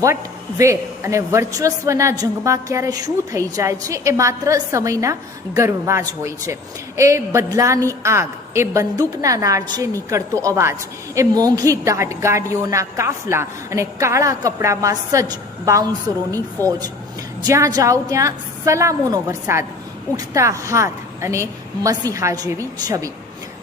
વટ વેર અને વર્ચસ્વના જંગમાં ક્યારે શું થઈ જાય છે એ માત્ર સમયના ગર્ભમાં જ હોય છે. એ બદલાની આગ, એ બંદૂકના નાળચે નીકળતો અવાજ, એ મોંઘી દાટ ગાડીઓના કાફલા અને કાળા કપડામાં સજ્જ બાઉન્સરોની ફોજ. જ્યાં જાઓ ત્યાં સલામોનો વરસાદ, ઉઠતા હાથ અને મસીહા જેવી છબી.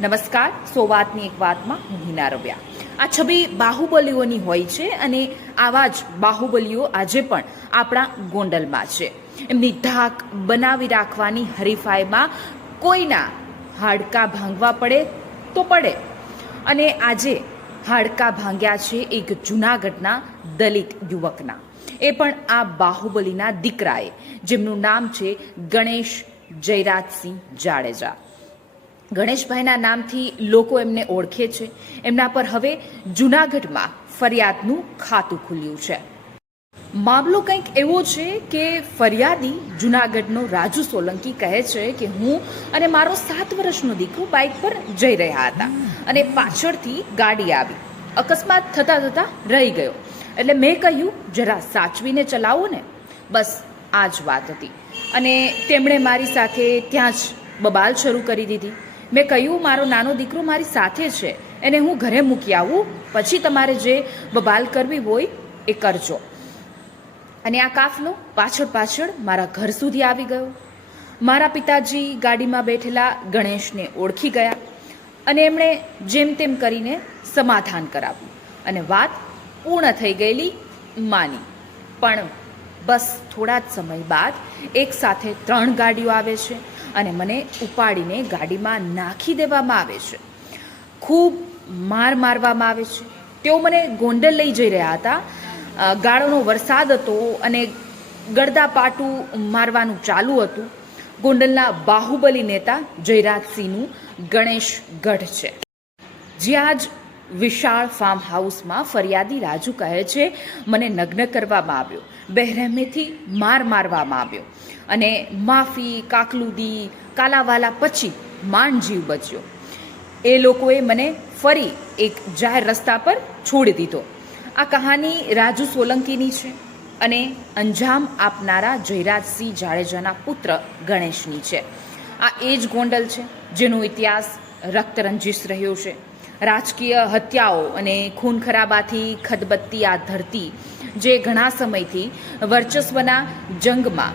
નમસ્કાર સો વાતની એક વાતમાં હું હિના રવ્યા. આ છબી બાહુબલીઓની હોય છે અને આવા જ બાહુબલીઓ આજે પણ આપણા ગોંડલમાં છે. એમની ઢાક બનાવી રાખવાની હરીફાઈમાં કોઈના હાડકા ભાંગવા પડે તો પડે. અને આજે હાડકા ભાંગ્યા છે એક જૂનાગઢના દલિત યુવકના. એ પણ આ બાહુબલીના દીકરાએ, જેમનું નામ છે ગણેશ જયરાજસિંહ જાડેજા. ગણેશભાઈના નામથી લોકો એમને ઓળખે છે. એમના પર હવે જૂનાગઢમાં ફરિયાદનું ખાતું ખુલ્યું છે. મામલો કંઈક એવો છે કે ફરિયાદી જૂનાગઢનો રાજુ સોલંકી કહે છે કે હું અને મારો સાત વર્ષનો દીકરો બાઇક પર જઈ રહ્યા હતા અને પાછળથી ગાડી આવી. અકસ્માત થતાં થતાં રહી ગયો. એટલે મેં કહ્યું, જરા સાચવીને ચલાવો ને. બસ, આ જ વાત હતી. અને તેમણે મારી સાથે ત્યાં જ બબાલ શરૂ કરી દીધી. મેં કહ્યું, મારો નાનો દીકરો મારી સાથે છે. એને હું ઘરે મૂકી આવું. પછી તમારે જે બબાલ કરવી હોય એ કરજો. અને આ કાફલો પાછળ પાછળ મારા ઘર સુધી આવી ગયો. મારા પિતાજી ગાડીમાં બેઠેલા ગણેશને ઓળખી ગયા અને એમણે જેમ તેમ કરીને સમાધાન કરાવ્યું અને વાત પૂર્ણ થઈ ગયેલી માની. પણ બસ થોડા જ સમય બાદ એક સાથે ત્રણ ગાડીઓ આવે છે. અને મને ઉપાડીને ગાડીમાં નાખી દેવામાં આવે છે. ખૂબ માર મારવામાં આવે છે. તેઓ મને ગોંડલ લઈ જઈ રહ્યા હતા. ગાળોનો વરસાદ હતો અને ગળદા પાટું મારવાનું ચાલુ હતું. ગોંડલના બાહુબલી નેતા જયરાજસિંહનું ગણેશ ગઢ છે. જ્યાં જ વિશાળ ફાર્મ હાઉસમાં ફરિયાદી રાજુ કહે છે, મને નગ્ન કરવામાં આવ્યો. બહેરહેમેથી માર મારવામાં આવ્યો. અને માફી, કાકલુદી, કાલાવાલા પછી માંડ જીવ બચ્યો. એ લોકોએ મને ફરી એક જાહેર રસ્તા પર છોડી દીધો. આ કહાની રાજુ સોલંકીની છે અને અંજામ આપનારા જયરાજસિંહ જાડેજાના પુત્ર ગણેશની છે. આ એ જ ગોંડલ છે, જેનો ઇતિહાસ રક્તરંજિશ રહ્યો છે. રાજકીય હત્યાઓ અને ખૂન ખરાબાથી ખદબત્તી આ ધરતી જે ઘણા સમયથી વર્ચસ્વના જંગમાં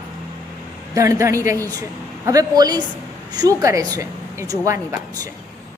ધણધણી રહી છે. હવે પોલીસ શું કરે છે એ જોવાની વાત છે.